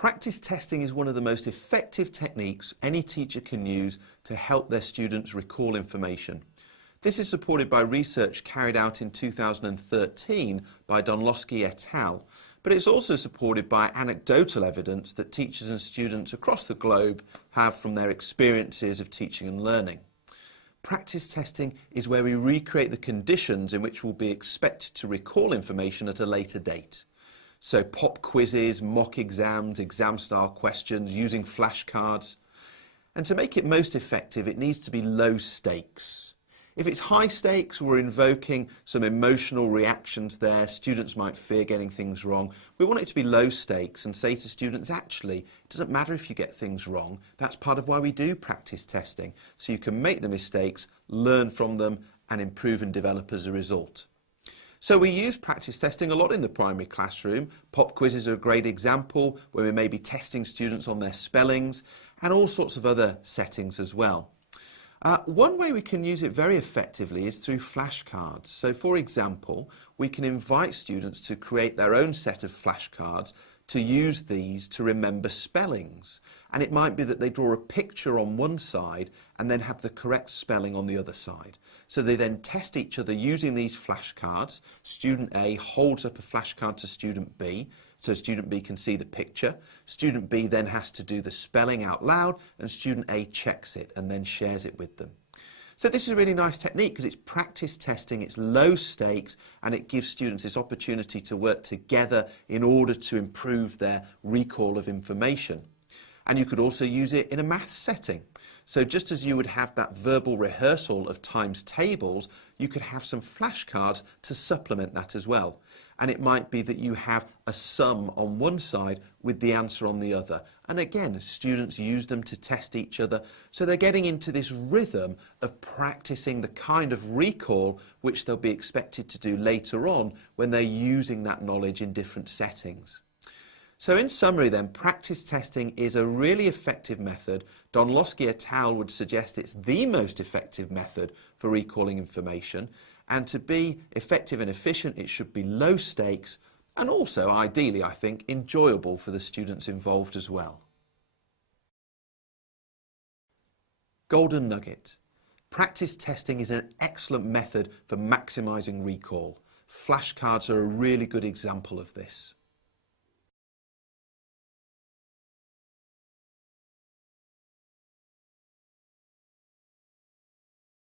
Practice testing is one of the most effective techniques any teacher can use to help their students recall information. This is supported by research carried out in 2013 by Donlosky et al., but it's also supported by anecdotal evidence that teachers and students across the globe have from their experiences of teaching and learning. Practice testing is where we recreate the conditions in which we'll be expected to recall information at a later date. So pop quizzes, mock exams, exam-style questions, using flashcards. And to make it most effective, it needs to be low stakes. If it's high stakes, we're invoking some emotional reactions there. Students might fear getting things wrong. We want it to be low stakes and say to students, actually, it doesn't matter if you get things wrong. That's part of why we do practice testing. So you can make the mistakes, learn from them, and improve and develop as a result. So we use practice testing a lot in the primary classroom. Pop quizzes are a great example where we may be testing students on their spellings and all sorts of other settings as well. One way we can use it very effectively is through flashcards. So for example, we can invite students to create their own set of flashcards to use these to remember spellings. And it might be that they draw a picture on one side and then have the correct spelling on the other side. So they then test each other using these flashcards. Student A holds up a flashcard to student B, so student B can see the picture. Student B then has to do the spelling out loud, and student A checks it and then shares it with them. So this is a really nice technique because it's practice testing, it's low stakes, and it gives students this opportunity to work together in order to improve their recall of information. And you could also use it in a maths setting. So just as you would have that verbal rehearsal of times tables, you could have some flashcards to supplement that as well. And it might be that you have a sum on one side with the answer on the other. And again, students use them to test each other. So they're getting into this rhythm of practicing the kind of recall which they'll be expected to do later on when they're using that knowledge in different settings. So in summary then, practice testing is a really effective method. Donlosky et al. Would suggest it's the most effective method for recalling information. And to be effective and efficient, it should be low stakes and also, ideally, I think, enjoyable for the students involved as well. Golden nugget. Practice testing is an excellent method for maximising recall. Flashcards are a really good example of this.